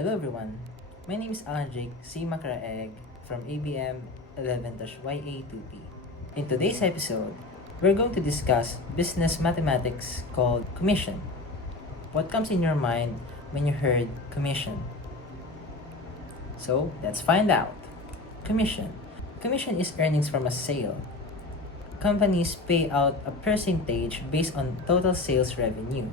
Hello everyone, my name is Alan Jake C. Macraeg from ABM 11-YA2P. In today's episode, we're going to discuss business mathematics called commission. What comes in your mind when you heard commission? So let's find out. Commission. Commission is earnings from a sale. Companies pay out a percentage based on total sales revenue.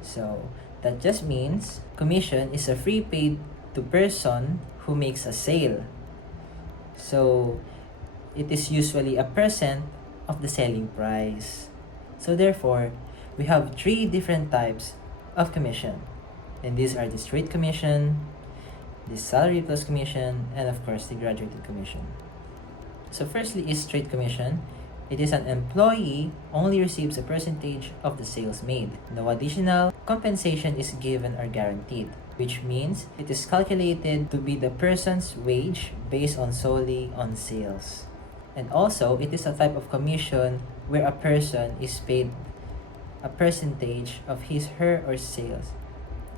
So that just means commission is a fee paid to person who makes a sale. So it is usually a percent of the selling price. So therefore, we have three different types of commission. And these are the straight commission, the salary plus commission, and of course the graduated commission. So firstly is straight commission. It is an employee only receives a percentage of the sales made. No additional compensation is given or guaranteed, which means it is calculated to be the person's wage based on solely on sales. And also, it is a type of commission where a person is paid a percentage of her or sales.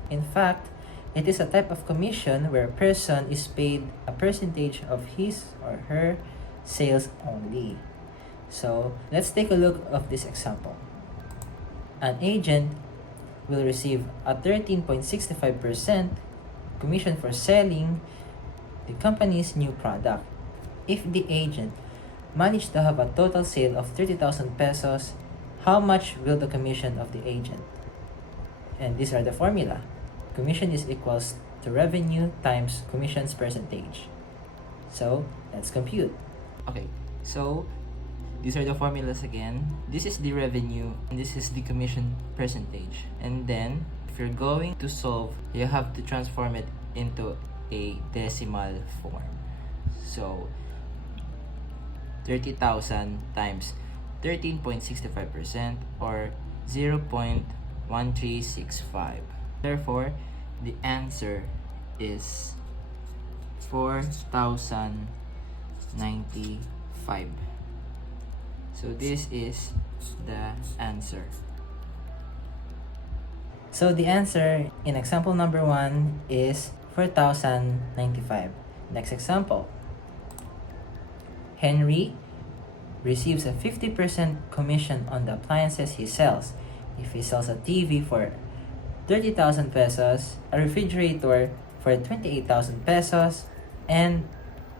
In fact, it is a type of commission where a person is paid a percentage of his or her sales only. So let's take a look of this example. An agent will receive a 13.65% commission for selling the company's new product. If the agent managed to have a total sale of 30,000 pesos, how much will the commission of the agent? And these are the formula. Commission is equals to revenue times commission's percentage. So let's compute. Okay, so these are the formulas again. This is the revenue and this is the commission percentage. And then if you're going to solve, you have to transform it into a decimal form. So 30,000 times 13.65% or 0.1365. Therefore, the answer is 4,095. So this is the answer. So the answer in example number 1 is 4,095. Next example. Henry receives a 50% commission on the appliances he sells. If he sells a TV for 30,000 pesos, a refrigerator for 28,000 pesos, and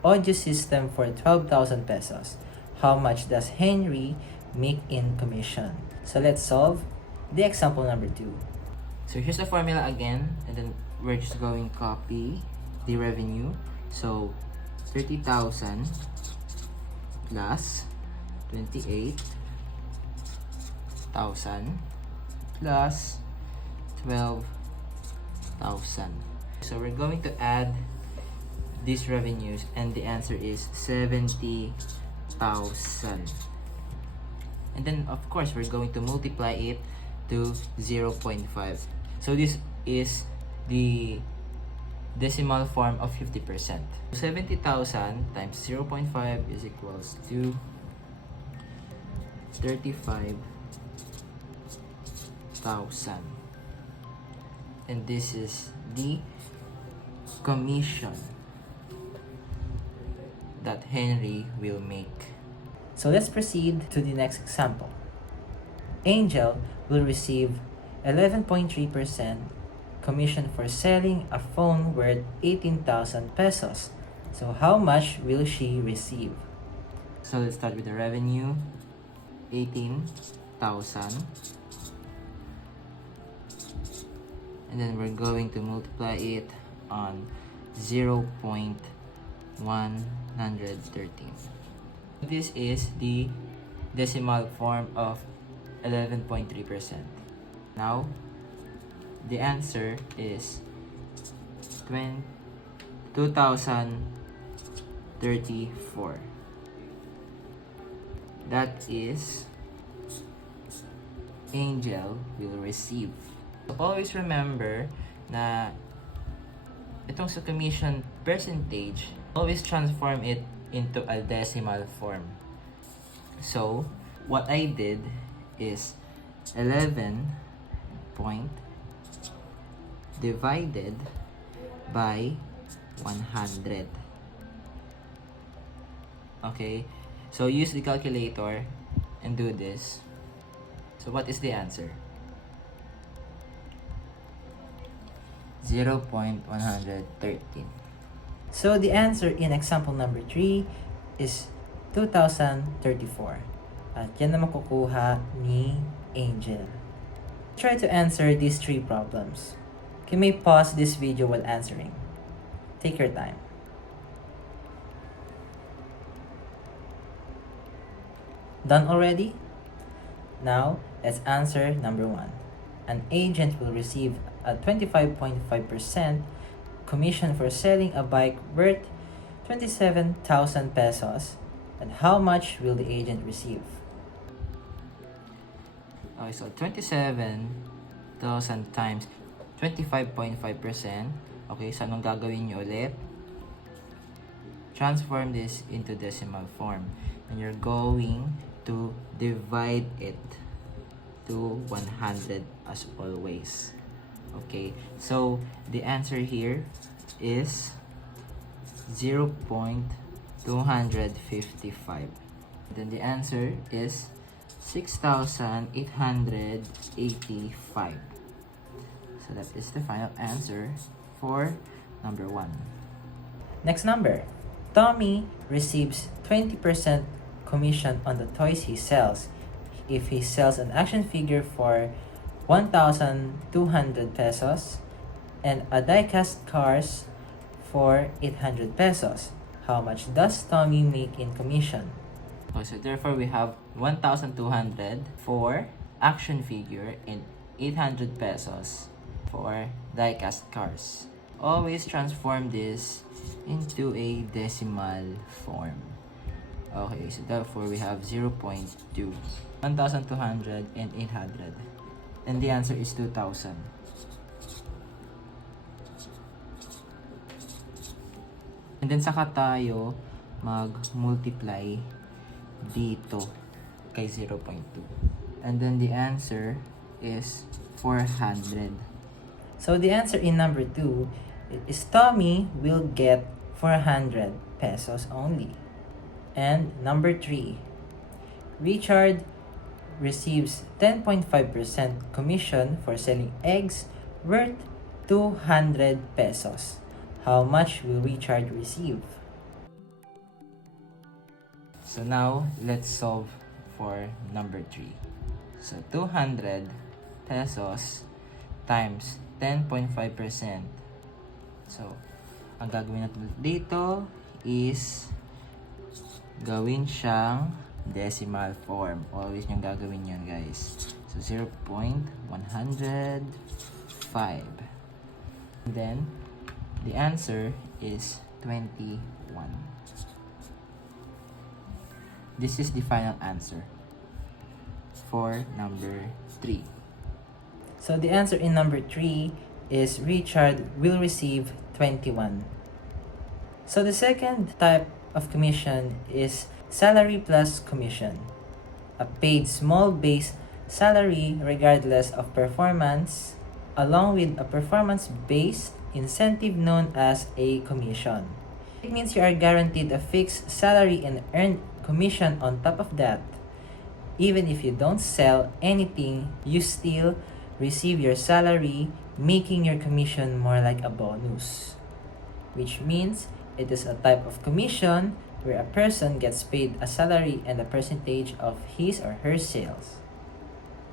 audio system for 12,000 pesos. How much does Henry make in commission? So let's solve the example number 2. So here's the formula again, and then we're just going to copy the revenue. So 30,000 plus 28,000 plus 12,000. So we're going to add these revenues and the answer is 70,000. And then of course we're going to multiply it to 0.5. So this is the decimal form of 50%. 70,000 times 0.5 is equals to 35,000. And this is the commission that Henry will make. So let's proceed to the next example. Angel will receive 11.3% commission for selling a phone worth 18,000 pesos. So how much will she receive? So let's start with the revenue. 18,000. And then we're going to multiply it on 0.113. This is the decimal form of 11.3%. Now, the answer is 2,034. That is Angel will receive. So always remember na itong sa commission percentage, always transform it into a decimal form. So, what I did is 11 point divided by 100. Okay, so use the calculator and do this. So what is the answer? 0.113. So the answer in example number 3 is 2034. At yan na makukuha ni Angel. Try to answer these 3 problems. You may pause this video while answering. Take your time. Done already? Now, let's answer number 1. An agent will receive a 25.5% commission for selling a bike worth 27,000 pesos. And how much will the agent receive? Okay, so 27,000 times 25.5%. Okay, so anong gagawin nyo ulit? Transform this into decimal form. And you're going to divide it to 100 as always. Okay, so the answer here is 0.255. Then the answer is 6,885. So that is the final answer for number 1. Next number. Tommy receives 20% commission on the toys he sells. If he sells an action figure for 1,200 pesos and a die-cast cars for 800 pesos, how much does Tommy make in commission? Okay, so therefore we have 1,200 for action figure and 800 pesos for die-cast cars. Always transform this into a decimal form. Okay, so therefore we have 0.2, 1,200 and 800. And the answer is 2,000. And then saka tayo mag-multiply dito kay 0.2. And then the answer is 400. So the answer in number 2 is Tommy will get 400 pesos only. And number 3, Richard receives 10.5% commission for selling eggs worth 200 pesos. How much will Richard receive? So now, let's solve for number 3. So 200 pesos times 10.5%. So, ang gagawin natin dito is gawin siyang decimal form. Always yung gagawin yan, guys. So 0.105. And then the answer is 21. This is the final answer for number 3. So the answer in number 3 is Richard will receive 21. So the second type of commission is salary plus commission. A paid small base salary regardless of performance, along with a performance-based incentive known as a commission. It means you are guaranteed a fixed salary and earn commission on top of that. Even if you don't sell anything, you still receive your salary, making your commission more like a bonus. Which means it is a type of commission where a person gets paid a salary and a percentage of his or her sales.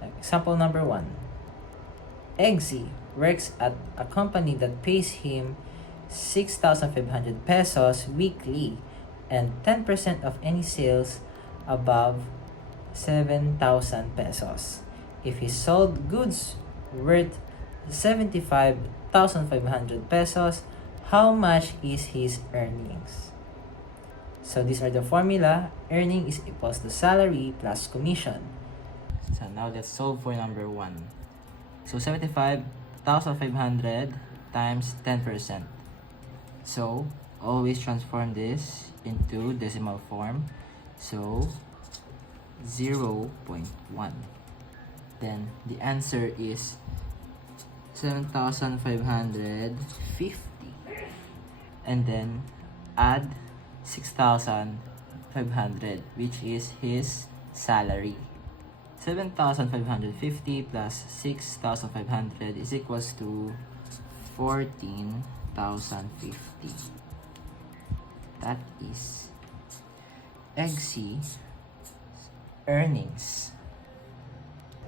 Example number 1. Eggsy works at a company that pays him 6,500 pesos weekly and 10% of any sales above 7,000 pesos. If he sold goods worth 75,500 pesos, how much is his earnings? So these are the formula. Earning is equals to salary plus commission. So now let's solve for number 1. So 75,500 times 10%. So always transform this into decimal form. So 0.1. Then the answer is 7,550. and then add 6,500, which is his salary. 7,550 plus 6,500 is equals to 14,050. That is EGC earnings.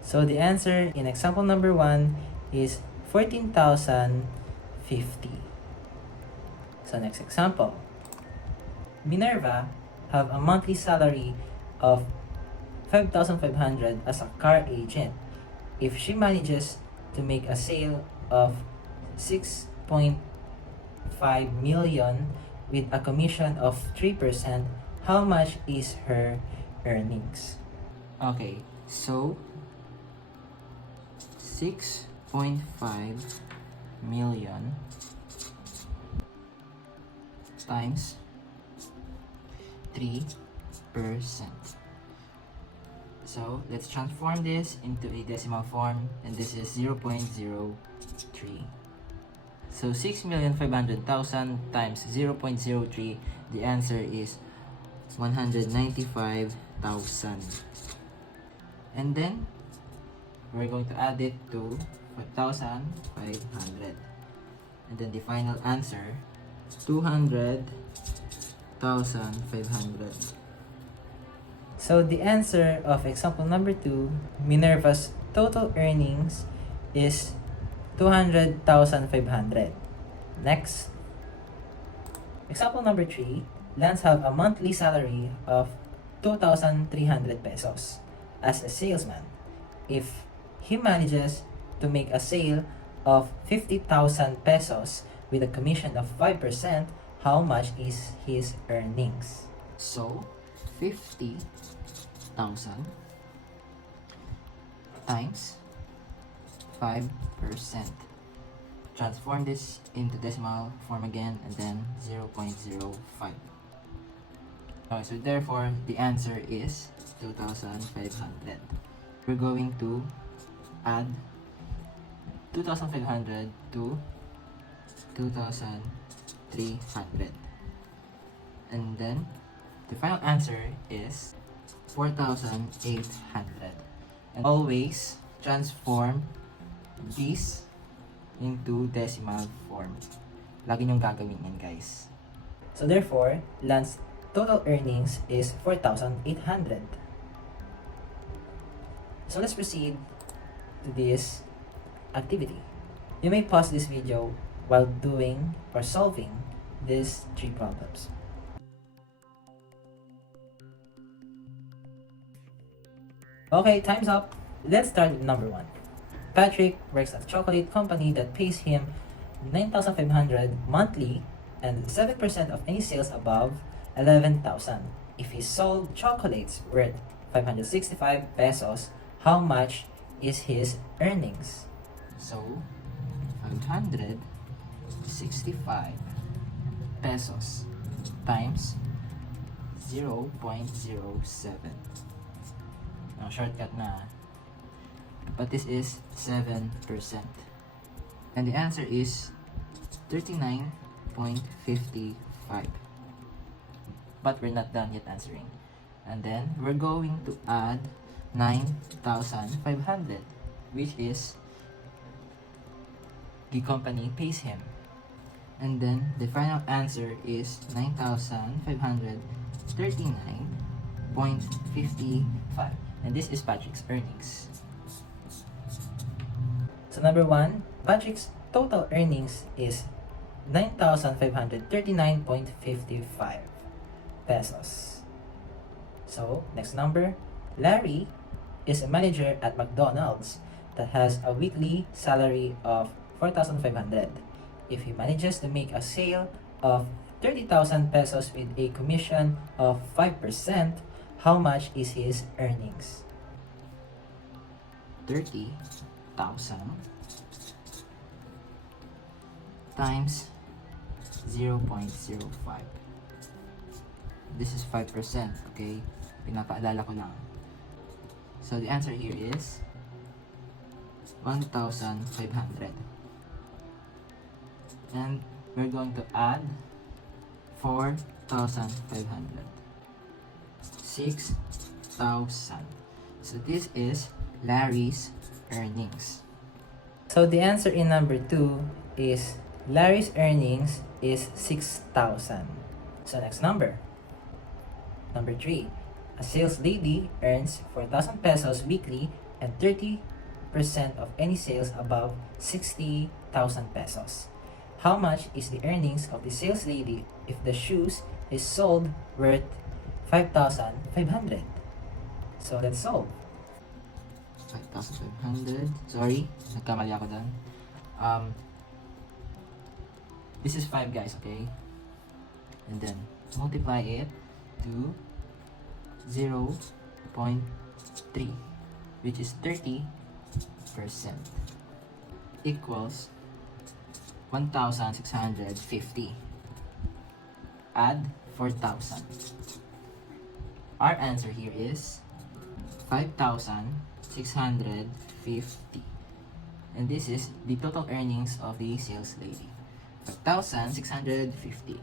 So the answer in example number 1 is 14,050. So next example. Minerva have a monthly salary of 5,500 as a car agent. If she manages to make a sale of 6.5 million with a commission of 3%, how much is her earnings? Okay, so 6.5 million times 3%. So let's transform this into a decimal form, and this is 0.03. So 6,500,000 times 0.03, the answer is 195,000. And then we're going to add it to 4,500. And then the final answer, 200,500. So the answer of example number 2, Minerva's total earnings is 200,500. Next, example number 3, Lance have a monthly salary of 2,300 pesos as a salesman. If he manages to make a sale of 50,000 pesos with a commission of 5%, how much is his earnings? So, 50,000 times 5%. Transform this into decimal form again, and then 0.05. Okay, so therefore, the answer is 2,500. We're going to add 2,500 to 2,300. And then, the final answer is 4,800. And always transform this into decimal form. Lagi niyong gagawin yan, guys. So therefore, Lance's total earnings is 4,800. So let's proceed to this activity. You may pause this video while doing or solving these 3 problems. Okay, time's up. Let's start with number 1. Patrick works at a chocolate company that pays him 9,500 monthly and 7% of any sales above 11,000. If he sold chocolates worth 565 pesos, how much is his earnings? So, 565 pesos times 0.07. Now, shortcut na. But this is 7%. And the answer is 39.55. But we're not done yet answering. And then we're going to add 9,500, which is the company pays him. And then the final answer is 9,539.55. And this is Patrick's earnings. So number 1, Patrick's total earnings is 9,539.55 pesos. So next number, Larry is a manager at McDonald's that has a weekly salary of 4,500. If he manages to make a sale of 30,000 pesos with a commission of 5%, how much is his earnings? 30,000 times 0.05. This is 5%, okay? Pinapaalala ko lang. So the answer here is 1,500. And we're going to add 4,500. 6,000. So this is Larry's earnings. So the answer in number 2 is Larry's earnings is 6,000. So next number. Number 3. A sales lady earns 4,000 pesos weekly and 30% of any sales above 60,000 pesos. How much is the earnings of the sales lady if the shoes is sold worth 5,500? So let's solve. 5,500. Sorry, nagkamali ako dun. This is 5, guys, okay? And then multiply it to 0.3, which is 30%, equals 1,650. Add 4,000. Our answer here is 5,650. And this is the total earnings of the sales lady. 5,650.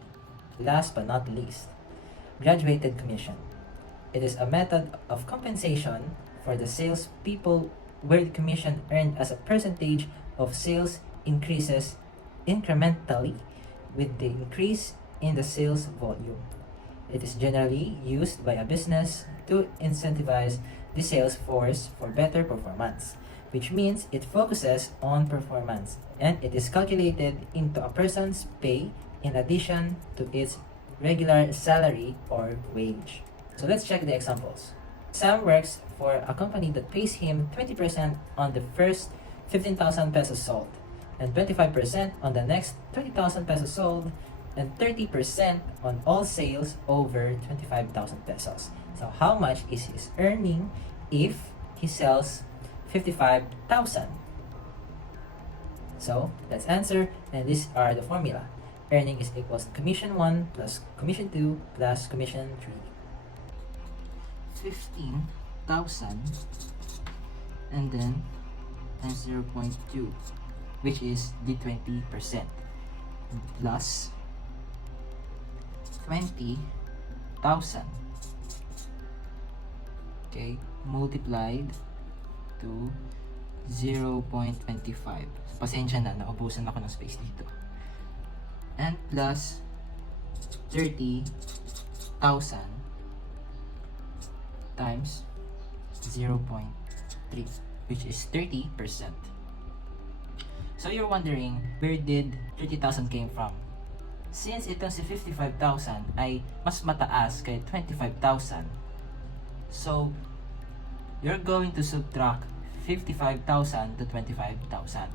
Last but not least, graduated commission. It is a method of compensation for the sales people where the commission earned as a percentage of sales increases incrementally with the increase in the sales volume. It is generally used by a business to incentivize the sales force for better performance, which means it focuses on performance and it is calculated into a person's pay in addition to its regular salary or wage. So let's check the examples. Sam works for a company that pays him 20% on the first 15,000 pesos sold, and 25% on the next 20,000 pesos sold, and 30% on all sales over 25,000 pesos. So how much is his earning if he sells 55,000? So let's answer, and these are the formula. Earning is equals commission 1 plus commission 2 plus commission 3. 15,000 and then times 0.2, which is the 20%, plus 20,000, okay, multiplied to 0.25. Pasensya na, naubusan ako ng space dito. And plus 30,000 times 0.3, which is 30%. So you're wondering, where did 30,000 came from? Since itong si 55,000 ay mas mataas kay 25,000, so you're going to subtract 55,000 to 25,000.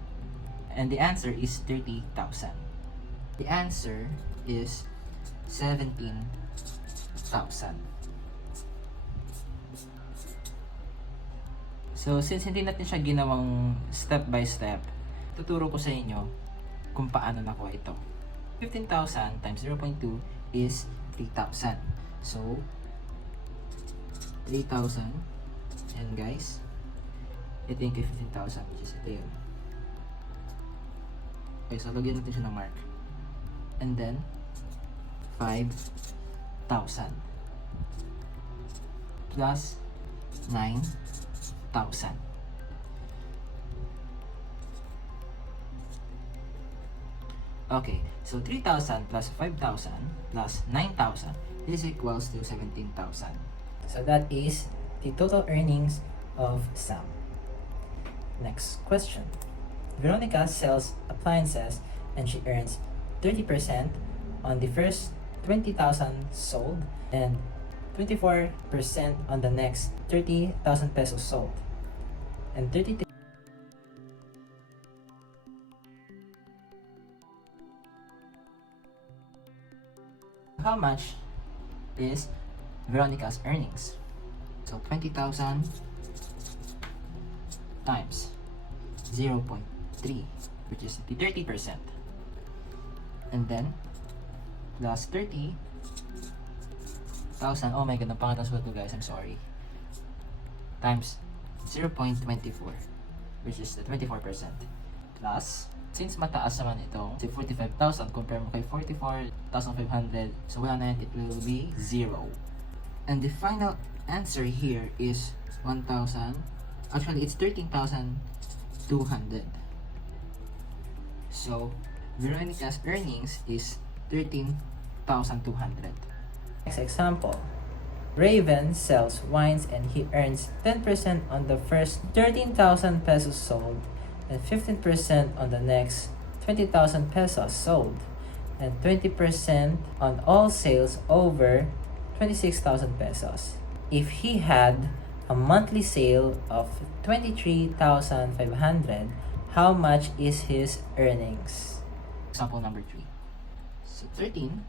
And the answer is 30,000. The answer is 17,000. So, since hindi natin siya ginawang step by step, tuturo ko sa inyo kung paano nakuha ito. 15,000 times 0.2 is 3,000. So, 3,000. And guys, ito yung 15,000, which is ito yun. Okay, so lagyan natin siya ng mark. And then, 5,000. Plus 9,000. Okay, so 3,000 plus 5,000 plus 9,000 is equals to 17,000. So that is the total earnings of Sam. Next question. Veronica sells appliances and she earns 30% on the first 20,000 sold and 24% on the next 30,000 pesos sold. And 30. How much is Veronica's earnings? So 20,000 times 0.3, which is the 30%. And then plus 30,000, oh my god, napangat ang sulat ko guys, I'm sorry, times 0.24, which is the 24%, plus, since mataas naman itong si 45,000 compare mo kay 44,500, so wala na yan, it will be 0. And the final answer here is 1,000, actually it's 13,200. So Veronica's earnings is 13,200. Next example. Raven sells wines and he earns 10% on the first 13,000 pesos sold and 15% on the next 20,000 pesos sold and 20% on all sales over 26,000 pesos. If he had a monthly sale of 23,500, how much is his earnings? Example number 3. So 13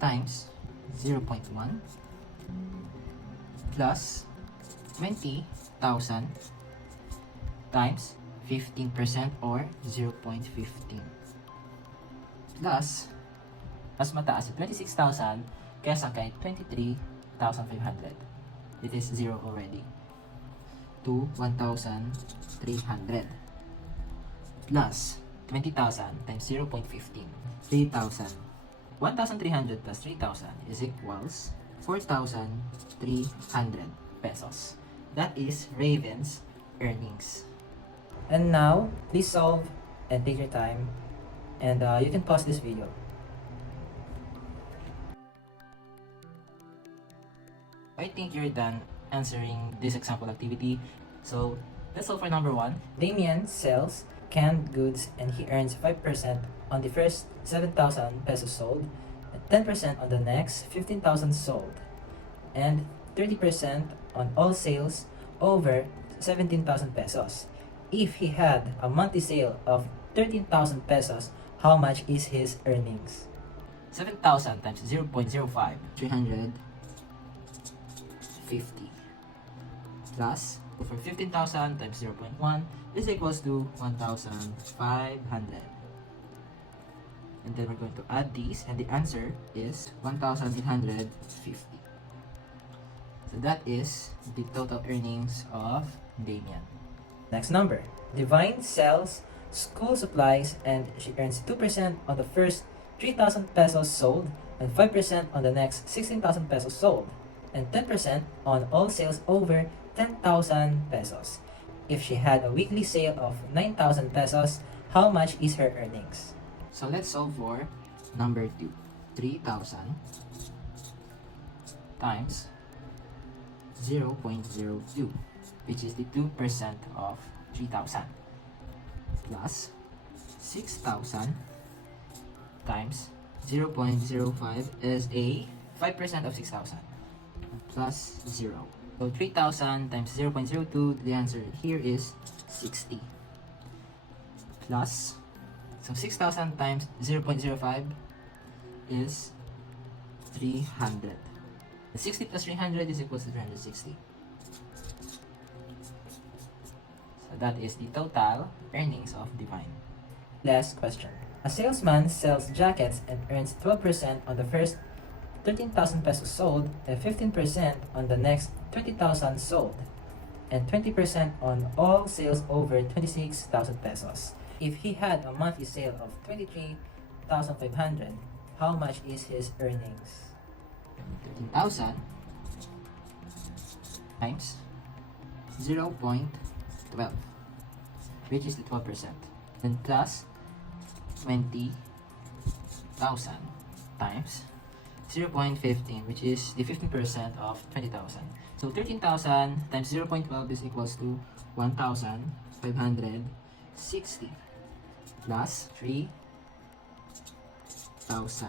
times 0.1 plus 20,000 times 15% or 0.15 plus mas mataas sa 26,000 kaysa kay 23,500. It is 0 already. To 1,300 plus 20,000 times 0.15, 3,000. 1,300 plus 3,000 is equals 4,300 pesos. That is Raven's earnings. And now, please solve and take your time. And you can pause this video. I think you're done answering this example activity. So, let's solve for number 1. Damien sells canned goods and he earns 5% on the first 7,000 pesos sold, and 10% on the next 15,000 sold, and 30% on all sales over 17,000 pesos. If he had a monthly sale of 13,000 pesos, how much is his earnings? 7,000 times 0.05, 350 plus over 15,000 times 0.1 is equals to 1,500. And then we're going to add these, and the answer is 1,850. So that is the total earnings of Damien. Next number. Divine sells school supplies and she earns 2% on the first 3,000 pesos sold and 5% on the next 16,000 pesos sold and 10% on all sales over 10,000 pesos. If she had a weekly sale of 9,000 pesos, how much is her earnings? So let's solve for number 2. 3,000 times 0.02, which is the 2% of 3,000, plus 6,000 times 0.05 is a 5% of 6,000, plus 0. So 3,000 times 0.02, the answer here is 60. Plus, so 6,000 times 0.05 is 300. 60 plus 300 is equal to 360. So that is the total earnings of Divine. Last question. A salesman sells jackets and earns 12% on the first 13,000 pesos sold and 15% on the next 20,000 sold and 20% on all sales over 26,000 pesos. If he had a monthly sale of 23,500, how much is his earnings? 13,000 times 0.12, which is the 12%, then plus 20,000 times 0.15, which is the 15% of 20,000. So 13,000 times 0.12 is equals to 1,560 plus 3,000.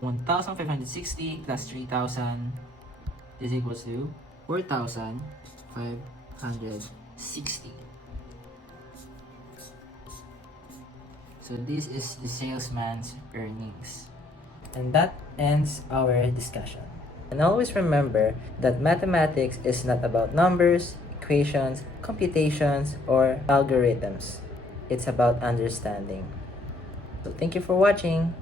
1,560 plus 3,000 is equals to 4,560. So this is the salesman's earnings. And that ends our discussion. And always remember that mathematics is not about numbers, equations, computations, or algorithms. It's about understanding. So thank you for watching.